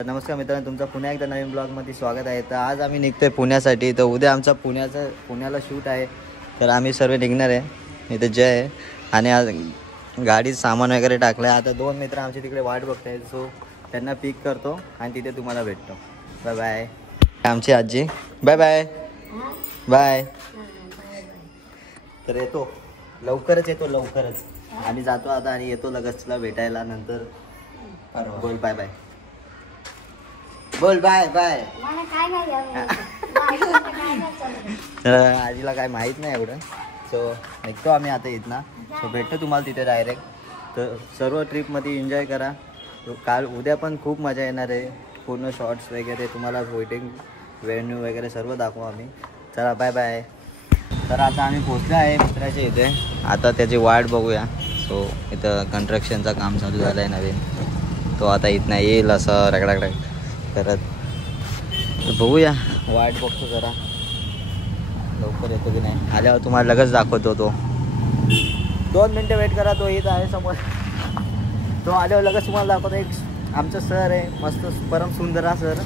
नमस्कार मित्रांनो, तुमचं पुन्हा एकदा नवीन ब्लॉगमध्ये स्वागत आहे. तर आज आम्ही निघतोय पुण्यासाठी. तर उद्या आमचा पुण्याला शूट आहे. तर आम्ही सर्व निघणार आहे. इथे जय आहे आणि आज गाडीत सामान वगैरे टाकलं आहे. आता दोन मित्र आमचे तिकडे वाट बघत आहेत. सो त्यांना पिक करतो आणि तिथे तुम्हाला भेटतो. Bye bye. आमची आजी बाय बाय बाय. तर येतो लवकरच आम्ही जातो आता आणि येतो लगेच तुला भेटायला. नंतर बोल बाय बाय. बोल बाय बाय. तर आजीला काय माहीत नाही एवढं. सो निघतो आम्ही आता इथनं. सो भेटतो तुम्हाला तिथे डायरेक्ट. तर सर्व ट्रिपमध्ये एन्जॉय करा. उद्या पण खूप मजा येणार आहे. पूर्ण शॉर्ट्स वगैरे तुम्हाला वेटिंग व्हेन्यू वगैरे सर्व दाखवू आम्ही. चला बाय बाय. तर आता आम्ही पोचलो आहे मित्राच्या इथे. आता त्याची वाट बघूया. सो इथं कन्स्ट्रक्शनचं काम चालू झालं आहे नवीन. तो आता इथनं येईल असं रगडागड करत. तर बघूया, वाट बघतो जरा लवकर येतो की नाही. आल्यावर तुम्हाला लगेच दाखवतो. तो 2 मिनटं वेट करा. तो येत आहे समोर. तो आल्यावर लगेच तुम्हाला दाखवतो. एक आमचं सर आहे मस्त परम सुंदरा सर.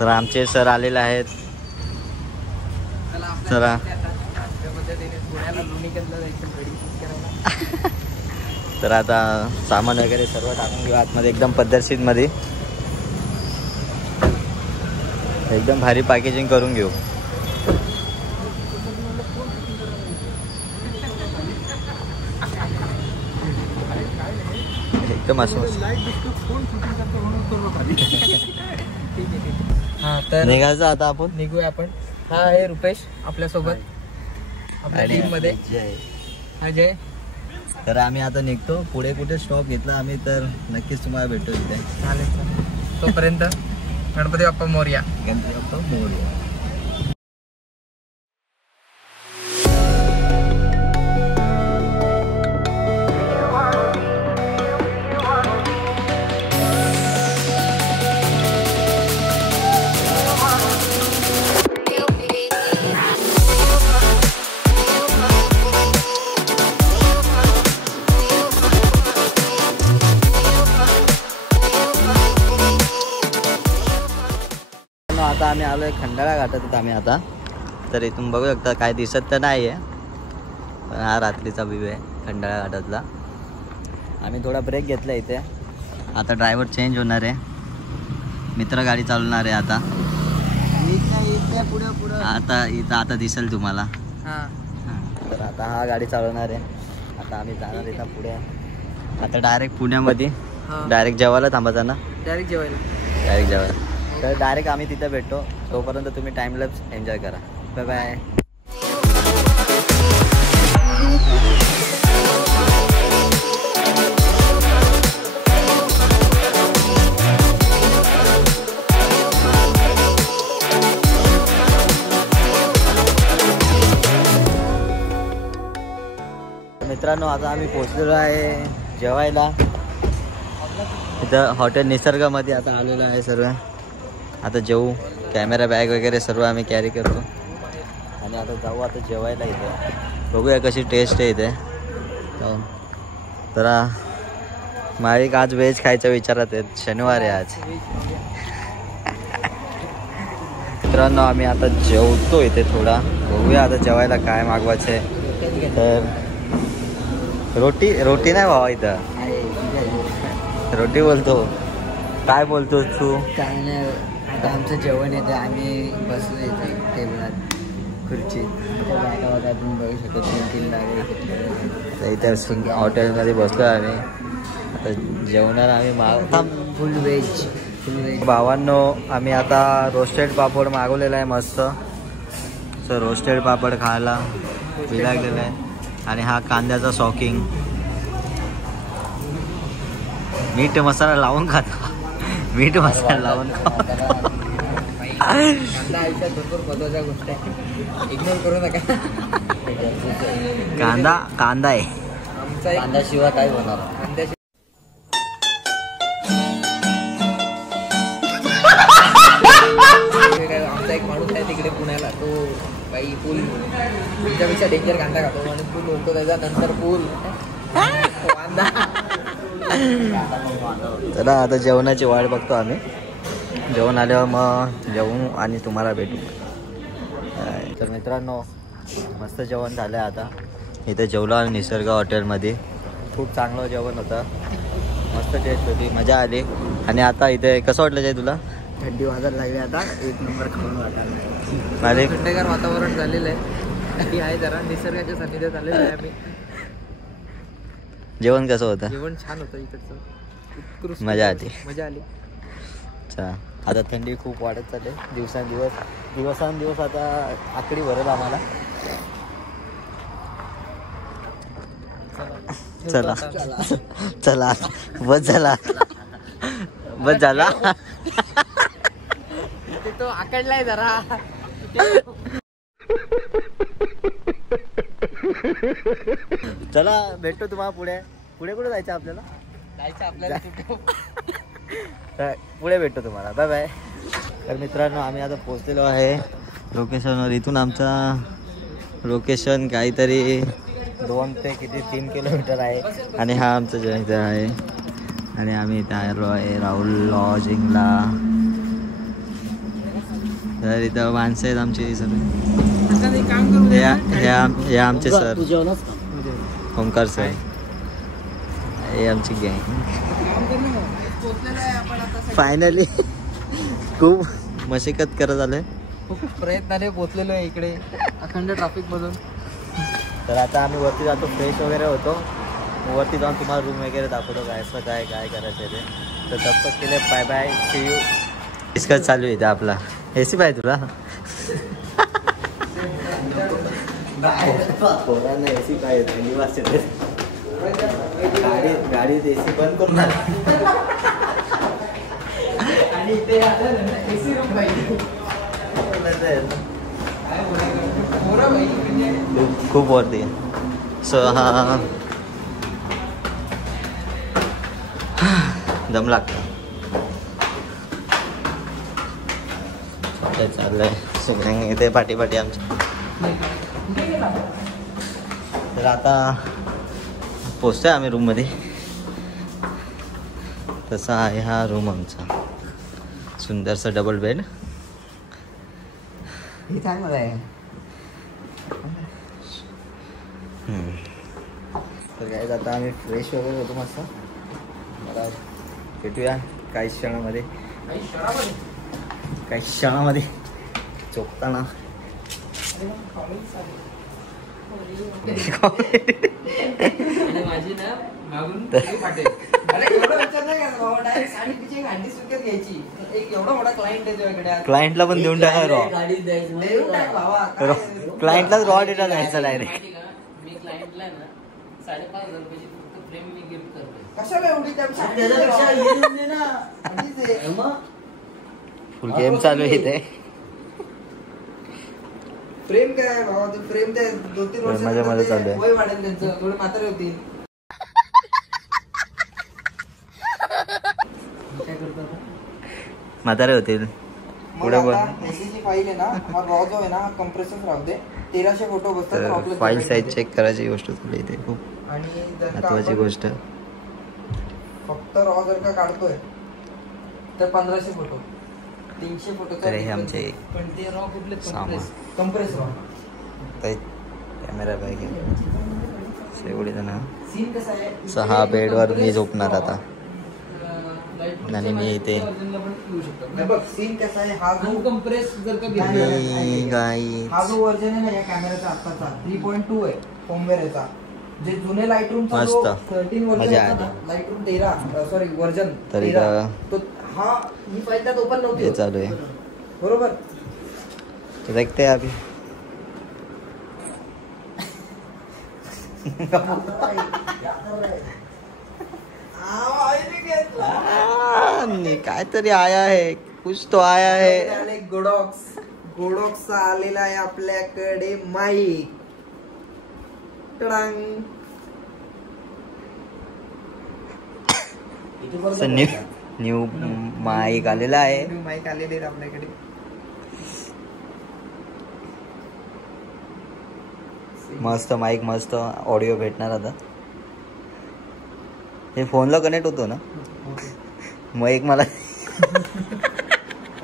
तर आमचे सर आलेले आहेत. चला तर आता सामान वगैरे सर्व टाकून घेऊ आतमध्ये. एकदम पद्धतशीर मध्ये एकदम भारी पॅकेजिंग करून घेऊ. एकदम असं निघायचं आता. आपण निघूया आपण. हा आहे रुपेश आपल्यासोबत आपल्या टीम मध्ये. अजय. तर आम्ही आता निघतो. पुढे कुठे स्टॉप घेतला आम्ही तर नक्कीच तुम्हाला भेटतो तिथे. चालेल. तोपर्यंत गणपती बाप्पा मोरया. गणपती बाप्पा मोरया. आता आम्ही आलो आहे खंडाळा घाटात. आम्ही आता तर इथून बघू शकता. काय दिसत तर नाही आहे पण हा रात्रीचा व्ह्यू आहे खंडाळा घाटातला. आम्ही थोडा ब्रेक घेतला इथे. आता ड्रायव्हर चेंज होणार आहे. मित्र गाडी चालवणार आहे आता. आता दिसेल तुम्हाला. तर आता हा गाडी चालवणार आहे. आता आम्ही जाणार इथं पुढे. आता डायरेक्ट पुण्यामध्ये डायरेक्ट जेवायला थांबायचं ना. डायरेक्ट जेवायला. तर डायरेक्ट आम्ही तिथे भेटतो. तोपर्यंत तुम्ही टाइम लॅप्स एन्जॉय करा. Bye bye. मित्रांनो, आता आम्ही पोहोचलेलो आहे जेवायला. इथं हॉटेल निसर्गामध्ये आता आलेलं आहे सर्व. आता जेवू. कॅमेरा बॅग वगैरे सर्व आम्ही कॅरी करतो आणि आता जाऊ आता जेवायला इथे. बघूया कशी टेस्ट आहे इथे. तर माळीक आज व्हेज खायच्या विचारात आहेत. शनिवार आहे आज. मित्रांनो, आम्ही आता जेवतो इथे थोडा. बघूया आता जेवायला काय मागवायचे. तर रोटी नाही भावा इथं. रोटी बोलतो. काय बोलतोस तू? काय नाही. आता आमचं जेवण येतं. आम्ही बसलो येते टेबलात खुर्चीत. तुम्ही बघू शकतो 3 जागे. इथे हॉटेलमध्ये बसलो आम्ही. आता जेवणार आम्ही फुल व्हेज. भावांनो, आम्ही आता रोस्टेड पापड मागवलेला आहे मस्त. सो रोस्टेड पापड खायला विलागलेला आहे. आणि हा कांद्याचा सॉकिंग. मीठ मसाला लावून खाता. मीठ मसाला लावून कांदा आयुष्यात भरपूर महत्वाच्या गोष्ट आहे. इग्नोर करू नका. कांदा आहे. आमचा कांद्याशिवाय काय होणार. आमचा एक माणूस आहे तिकडे पुण्याला. तो बाई पूल तुमच्यापेक्षा डेंजर कांदा खातो म्हणून पूल बोलतो त्याचा नंतर पूल कांदा. चला आता जेवणाची वाट बघतो आम्ही. जेवण आल्यावर मग जेवू आणि तुम्हाला भेटू. तर मित्रांनो मस्त जेवण झालं आहे. आता इथे जेवलो निसर्ग हॉटेलमध्ये. खूप चांगलं जेवण होतं, मस्त टेस्ट होती, मजा आली. आणि आता इथे कसं वाटलं जाय तुला? थंडी वाजायला लागली आता, एक नंबर खाऊन वाटायला. अरे थंडेगार वातावरण झालेलं आहे. आहे जरा निसर्गाच्या सानिध्यात आलेलं आहे आम्ही. जेवण कसं होतं? जेवण छान होतं इकडचं, उत्कृष्ट. मजा आली. मजा आली. अच्छा, आता थंडी खूप वाढत चालली दिवसांदिवस आता आकडी भरेल आम्हाला. चला चला बस झाला. तो आकडलाय जरा. चला भेटतो तुम्हाला पुढे. कुठे जायचं आपल्याला? पुढे भेटतो तुम्हाला. Bye bye. तर मित्रांनो आम्ही आता पोहोचलेलो आहे लोकेशनवर. इथून आमचा लोकेशन काहीतरी 2 ते 3 किलोमीटर आहे. आणि हा आमचं जे इथं आहे. आणि आम्ही इथं आलो आहे राहुल लॉजिंगला. तर इथं माणसं आहेत आमची सगळे. हे आमचे सर ओंकार सर. हे आमची गँग. फायनली खूप मशक्कत करत आलोय, खूप प्रयत्नाने पोचलेलो आहे इकडे अखंड ट्रॅफिक मधून. तर आता आम्ही वरती जातो, फ्रेश वगैरे होतो. वरती जाऊन तुम्हाला रूम वगैरे दाखवतो काय असं काय करायचं ते. तर तब तक केले bye bye, see you. Discuss चालू आहे आपला. एसी पाहिजे तुला? पोरांना एसी पाहिजे. थंडी वाजते. गाडीत एसी बंद करून आणि इथे एसी रूम पाहिजे. खूप वरती. सो हा दम लागतो. चाललंय सगळ्यांनी इथे पाठी आमच्या. तर आता पोचतोय आम्ही रूममध्ये. तसा आहे हा रूम आमचा. सुंदरसा डबल बेड. हे चांगलं आहे. तर काय आता आम्ही फ्रेश वगैरे होतो मस्त. मला भेटूया काही क्षणामध्ये चोखताना. माझी ना मागून फाटेल. एक एवढा मोठा क्लायंट आहे तुझ्याकडे. क्लायंटला पण देऊन टाका रॉ. क्लायंटलाच रॉ डेटा द्यायचा डायरेक्ट. मी क्लायंटला ना 5,500 रुपयाची फक्त फ्रेम मी गिफ्ट करतोय. कशाला एवढी फुल गेम चालू आहे इथे. फ्रेम काय बाबा, ते फ्रेम ते 2-3 वर्ष मध्ये चालू आहे. वय वाढेल त्यांचं, थोडे म्हातारे होतील. काय करतो म्हातारे होतील. पुढे बोल. एसीची फाईल आहे ना, हा रॉ जो आहे ना, हा कंप्रेसर राहू दे. 1300 फोटो बसतात. फाईल साईज चेक करायची गोष्ट झाली इथे खूप आणि जर महत्वाची गोष्ट. फक्त रॉ जर का काढतोय तर 1500 फोटो, 300 फोटो. तर हे आमचे पण ते रॉ कुठले सामान. Compress raw. कॅमेरा पाहिजे एवढी जण. सीन कसा आहे, 6 बेडवर मी झोपणार आता. आणि मी इथे बघ सीन कसा आहे. हा जो कंप्रेस जर का हा जो वर्जन आहे ना या कॅमेराचा आत्ताचा 3.2 आहे फॉर्मवेअर याचा. जे जुने लाईटरूमचा मस्त. 13 वर्जन आहे ना, लाईटरूम 13 सॉरी वर्जन तरी 13, तो हा ही फाईल त्यात ओपन नव्हती. हे चालू आहे बरोबर. तो देखते हैं अभी. काहीतरी आया है, कुछ तो आया है. गोडॉक्सचा आलेला आहे आपल्याकडे माईक. न्यू माईक आलेला आहे. माईक आलेले आहेत आपल्याकडे. मस्त माईक, मस्त ऑडिओ भेटणार आता. हे फोनला कनेक्ट होतो ना. मग एक मला तर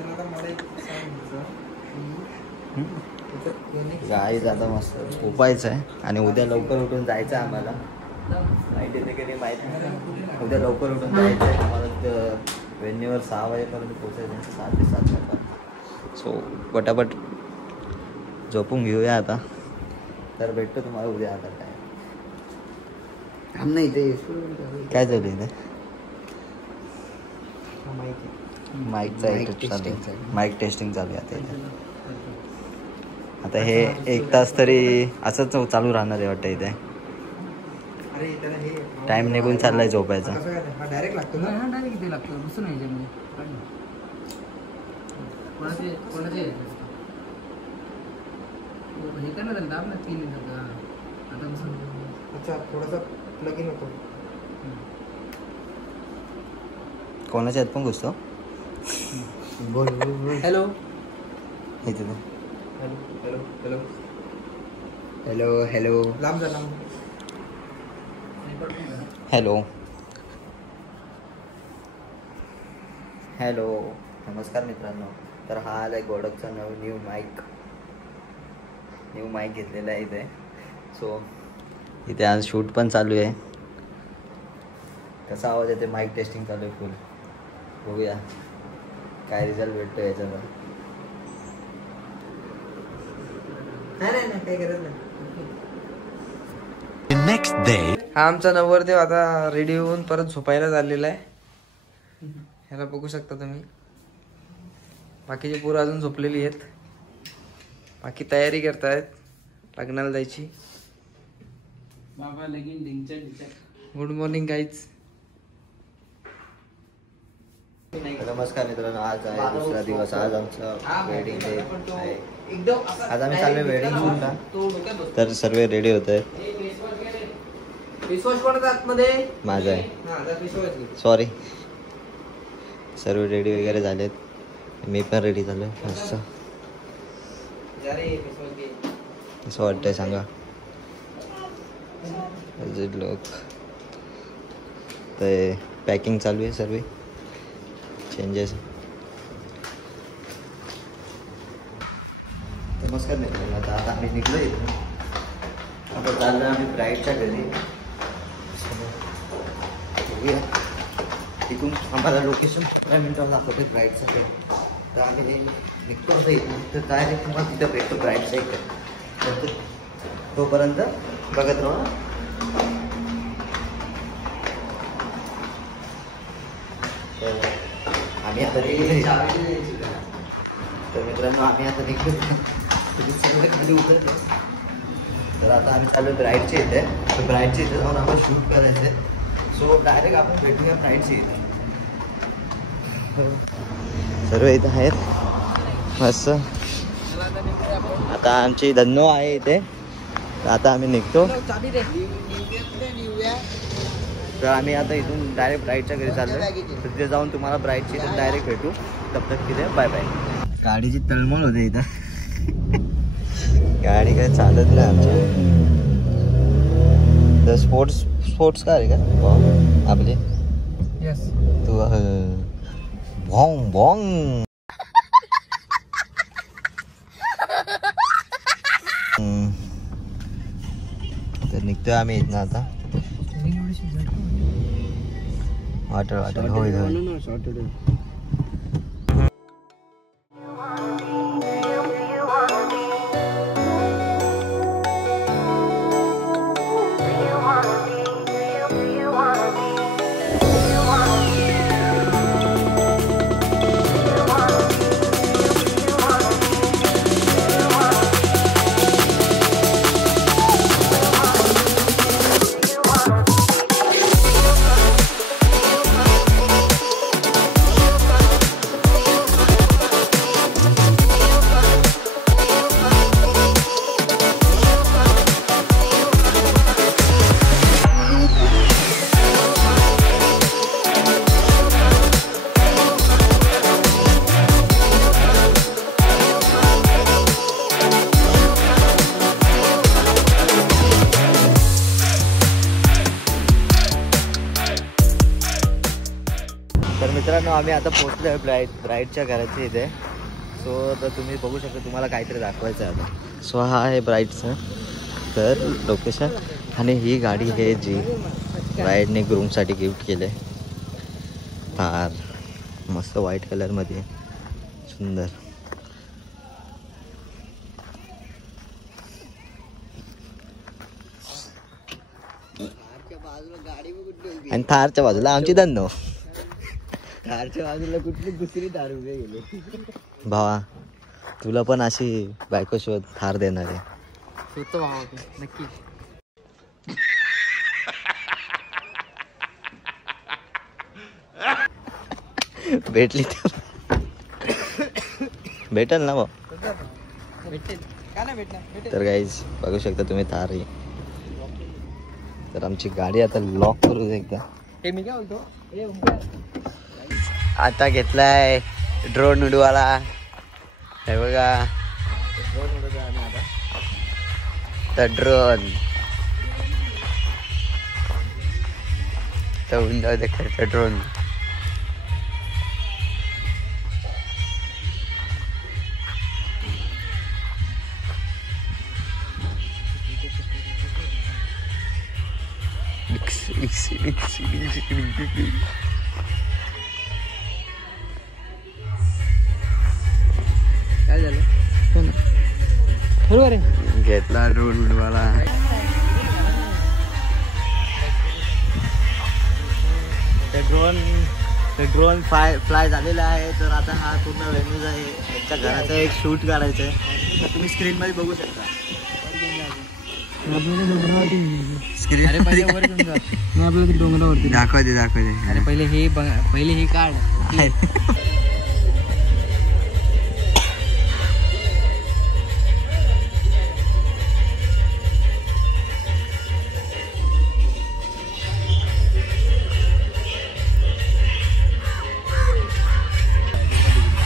आता मला एक सांगायचं की त्याचं Yonex गाईज आता मस्त झोपायचं आहे आणि उद्या लवकर उठून जायचं आहे आम्हाला. माहिती येते की नाही माहीत नाही. उद्या लवकर उठून जायचं आहे आम्हाला. वेन्यूवर 6 वाजेपर्यंत पोचायचं आहे. 6 ते 7. सो पटापट झोपून घेऊया आता. तर भेटतो तुम्हाला उद्या. आता काय थांब ना इथे. काय चालू इथे? हा माहिती आहे. माईकचा Mic चालू testing आहे. चालू आहे. माईक टेस्टिंग चालू आहे आता इथे. आता हे 1 तास तरी असंच चालू राहणार आहे वाटतं इथे. अरे त्याला हे टाइम निघून चाललाय झोपायचा. कसं काय हा डायरेक्ट लागतो ना. हा डायरेक्ट इथे लागतं बसून आहे याच्यामध्ये. कोणाचे हे कर ना त्याला दाब ना 3 मिनिटं. आता बसून अच्छा थोडासा प्लग इन होतो. कोणाच्या हात पण घुसतो बोल बोल बोल. हॅलो इथे ते. Hello hello hello hello hello. लांब जा लांब. Hello hello. नमस्कार मित्रांनो. तर हा आलाय गोडकचा न्यू माईक घेतलेला आहे इथे. सो इथे आज शूट पण चालू आहे. कसा आवाज येते? माईक टेस्टिंग चालू आहे फुल. बघूया काय रिझल्ट भेटतो याच्याचा. नाही नाही काही गरज नाही. Next day. हा आमचा नवरदेव आता रेडी होऊन परत झोपायला चाललेला आहे. ह्याला बघू शकता तुम्ही. बाकीची पोरं अजून झोपलेली आहेत. बाकी तयारी करतायत लग्नाला जायची. बाबा लगीन डिंचक. Good morning guys. नमस्कार मित्रांनो. आज आहे दुसरा दिवस. आज आमचं वेडिंग डे आहे. आज आम्ही चाललोय वेडिंग शूटला. तर सर्व रेडी होत आहेत. फेसवॉश कोणाचा आतमध्ये? माझं आहे. हा आता फेसवॉश घे. सॉरी. सर्व रेडी वगैरे झालेत. मी पण रेडी झालो आहे. मस्त. जा रे फेसवॉश घे. असं वाटतंय सांगा लोक. ते पॅकिंग चालू आहे सर्व. चेंजेस. नमस्कार मित्रांनो. आता आम्ही निघलो इथून. आता चाललो आम्ही ब्राईडच्या घरी. बघूया तिथून आम्हाला लोकेशन 15 मिनिटावर दाखवते ब्राईडचं घरी. तर आम्ही निघतो होतो इथून. तर डायरेक्ट तुम्हाला तिथं भेटतो ब्राईडच्या इकडे. तर तोपर्यंत बघत राहा. तर आम्ही आता तर मित्रांनो आम्ही आता निघतो. सर्व खाली उतरतो. तर आता आम्ही चालू ब्राईडच्या इथे. तर ब्राईडच्या इथे जाऊन आम्हाला शूट करायचं आहे. सो डायरेक्ट आपण भेटूया ब्राईडच्या इथे. सर्व इथं आहेत मस्त. आता आमची धन्नो आहे इथे. तर आता आम्ही निघतो. तर आम्ही आता इथून डायरेक्ट ब्राईडच्या घरी चाललो. तर तिथे जाऊन तुम्हाला ब्राईडची इथे डायरेक्ट भेटू. तब तक तिथे बाय बाय. गाडीची तळमळ होते इथं. गाडी काय चालत नाही आमची. तर स्पोर्ट्स कार आहे का आपली? यस. तू भोंग भोंग. तर निघतोय आम्ही इथनं आता. वाटेल होय. तर मित्रांनो आम्ही आता पोहोचलो आहे ब्राईडच्या घराच्या इथे. सो तर तुम्ही बघू शकता, तुम्हाला काहीतरी दाखवायचं आहे आता. सो हा आहे ब्राईडचं तर लोकेशन. आणि ही गाडी आहे जी ब्राईडने ग्रूमसाठी गिफ्ट केले. थार मस्त व्हाईट कलरमध्ये सुंदर. आणि थारच्या बाजूला आमची धन्नो. कारच्या बाजूला कुठली दुसरी दारू गेली. भावा तुला पण अशी बायको शोध, थार देणार आहे. सुतो भाव नक्की. भेटली तर भेटेल ना भाऊ. भेटेल का नाही भेटणार. तर गाईज बघू शकता तुम्ही थार आहे. तर आमची गाडी आता लॉक करू दे एकदा. हे मी काय बोलतो, आता घेतलाय ड्रोन उडवाला. हे बघा तर ड्रोन तर उंडाव देखायचा ड्रोन. काय झालं. बरोबर आहे. घेतला ड्रोन उडवाला. ते ड्रोन फ्लाय झालेला आहे. तर आता हा पूर्ण वेन्यूज आहे. त्यांच्या घराचं एक शूट काढायचं आहे. तर तुम्ही स्क्रीनमध्ये बघू शकता. अरे पहिले वर घेऊन जा. मी आपल्याला डोंगरावरती दाखवते अरे पहिले हे काढ.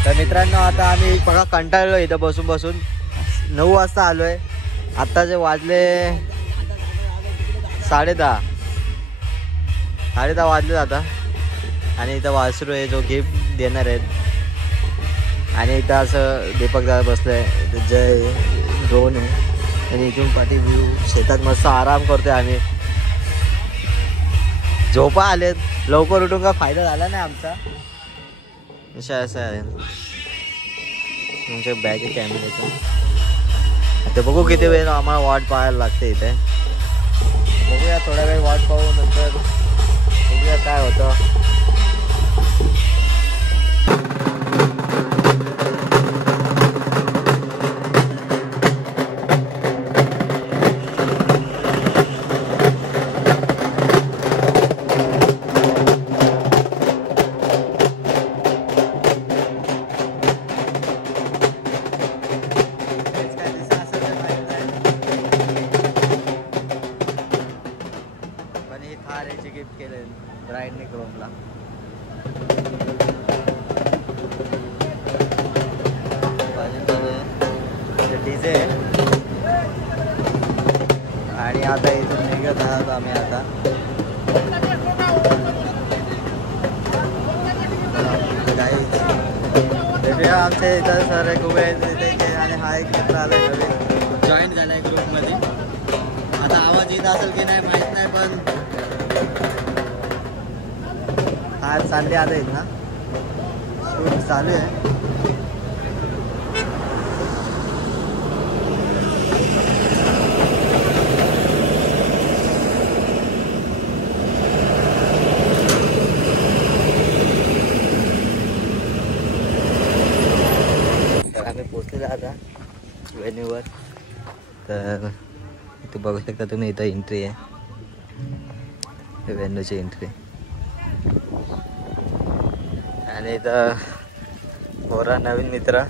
तर मित्रांनो आता आम्ही बघा कंटाळलो इथं बसून बसून. 9 वाजता आलो आहे. आत्ताचे वाजले 10:30 वाजले आता. आणि इथं वासरू आहे जो गिफ्ट देणार आहेत. आणि इथं असं दीपक दादा बसलं आहे. इथं जय ड्रोन आहे. आणि इथून पाठी व्ह्यू शेतात मस्त आराम करतोय आम्ही. झोपा आलेत. लवकर उठून का फायदा झाला नाही आमचा. असं आहे. तुमच्या बॅग आहे कॅमेऱ्याचं. आता बघू किती वेळ आम्हाला वाट पाहायला लागते इथे. बघूया थोडा वेळ वाट पाहू, नंतर बघूया काय होतं. गिफ्ट केले ब्राईडने ग्रूमला. डीजे आणि आता इथून निघत आहोत आम्ही. आता भेटूया आमच्या इथं सर खूप आहे. आणि हा एक मित्र आलाय नवीन, जॉईन झालाय ग्रुपमध्ये. आता आवाज येत असेल की नाही माहित नाही, पण हा चालले आता आहेत ना, शूट चालू आहे. तर आम्ही पोचलेलो आता वेन्यूवर. तर इथे बघू शकता तुम्ही, इथं एंट्री आहे, वेन्यूची एंट्री. आणि इथं पोरा नवीन मित्र.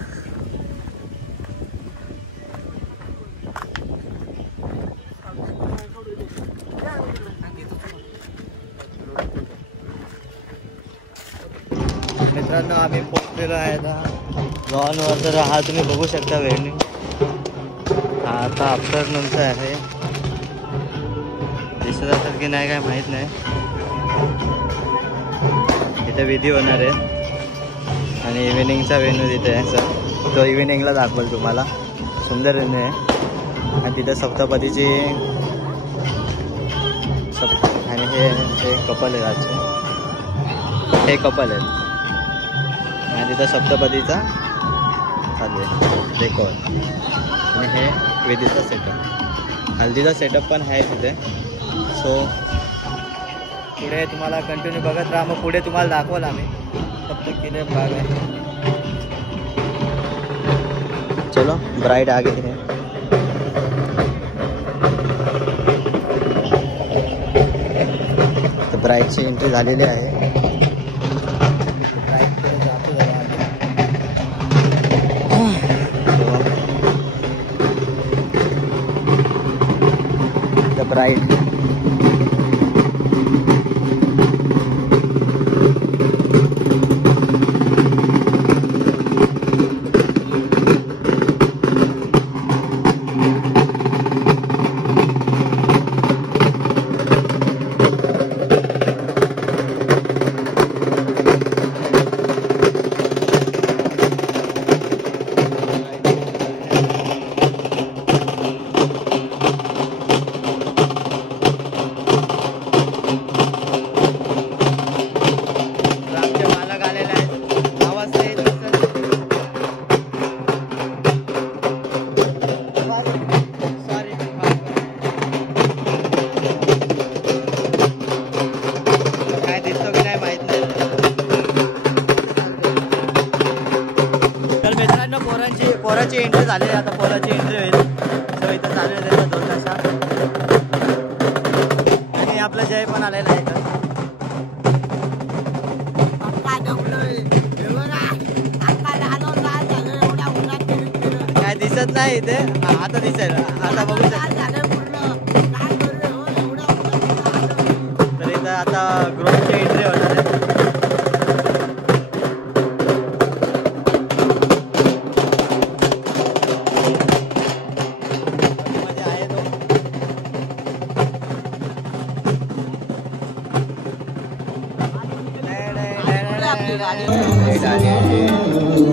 मित्रांनो आम्ही पोहोचलेलो आहे आता लॉनवर. तर हा तुम्ही बघू शकता वेन्यू. हा आता आफ्टरनूनचा आहे, दिसत असेल की नाही काय माहीत नाही. इथे विधी होणार आहे आणि इव्हिनिंगचा वेन्यू तिथे आहे सर, तो इव्हिनिंगला दाखवेल तुम्हाला. सुंदर वेन्यू आहे आणि तिथे सप्तपदीची आणि हे कपल आहे आजचे, हे कपल आहेत आणि तिथं सप्तपदीचा चालू आहे डेकोर आणि हे वेदीचा सेटअप, हल्दीचा सेटअप पण आहे तिथे. सो पुढे तुम्हाला कंटिन्यू बघत राहा, मग पुढे तुम्हाला दाखवाल आम्ही. फक्त किती भाग आहे. चलो ब्राइड आगे है. तर ब्राईडची एंट्री झालेली आहे. द ब्राइड पोराची एंट्री झाली आहे. आता पोराची एंट्री होईल. सो इथं चालू आहे त्याचा 2 तासा आणि आपला जय पण आलेला आहे इथं. काय दिसत नाही इथे, आता दिसेल, आता बघू शकता. तर इथं आता ग्रुपची एंट्री होणार आहे.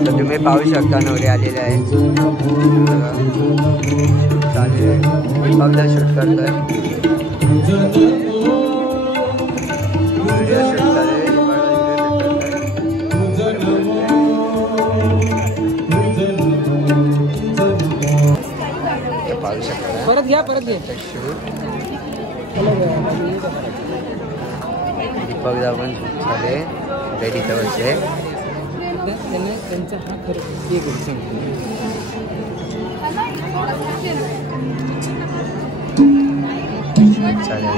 तर तुम्ही पाहू शकता नवरी आलेले आहे. बघा शूट करतोय, व्हिडिओ शूट चालू पाहू शकता. परत घ्या शूट दीपक दा पण शूट झाले रेडी जवळचे. त्यांचा हा खरं एक चालेल.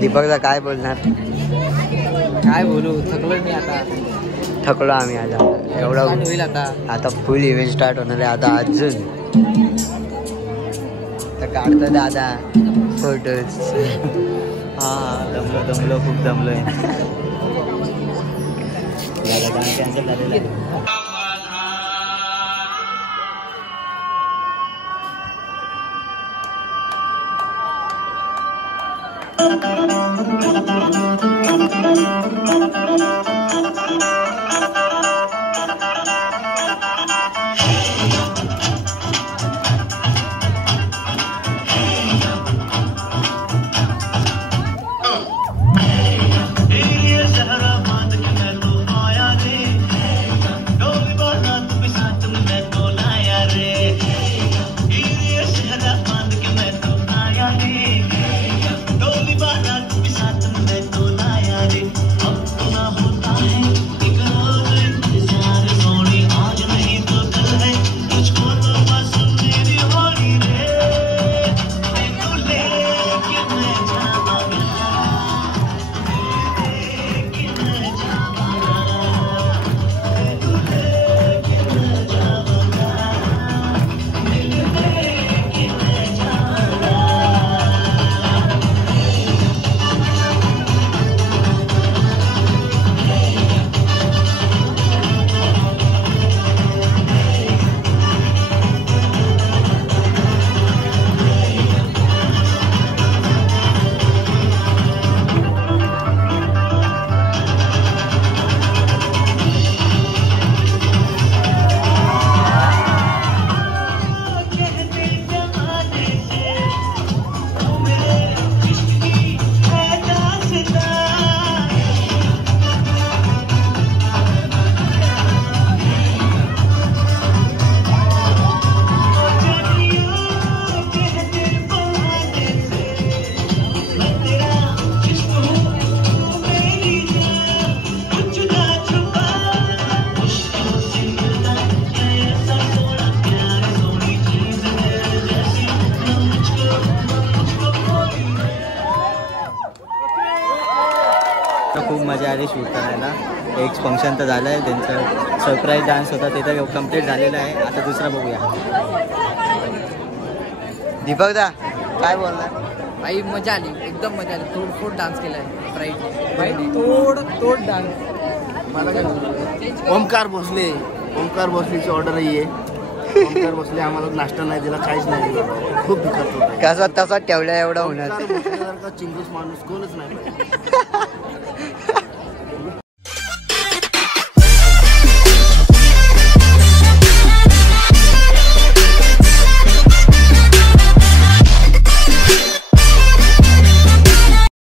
दीपकदा काय बोलणार? काय बोलू, थकलो मी आता. थकलो आम्ही आता. एवढा होईल आता फुल इव्हेंट स्टार्ट होणार आहे आता अजून. तर काढतो दादा फोटोज. हां दमलो खूप दमलोय. कॅन्सल झालेलं आहे. मजा आली शूट करायला. एक फंक्शन तर झालं आहे, त्यांचं सरप्राईज डान्स होता ते तर कम्प्लीट झालेलं आहे. आता दुसरा बघूया. दीपक दा काय बोलणार? भाई मजा आली, एकदम मजा आली. तोडफोड डान्स केलाय फ्राईड. तोड डान्स. मला काय ओमकार भोसलेची ऑर्डर आहे. ओमकार भोसले आम्हाला नाश्ता नाही दिला, काहीच नाही दिला. खूप दुखत होतं. कसा तसा ठेवल्या एवढा होणार. ओमकार भोसलेसारखा चिंगूस माणूस कोणच नाही.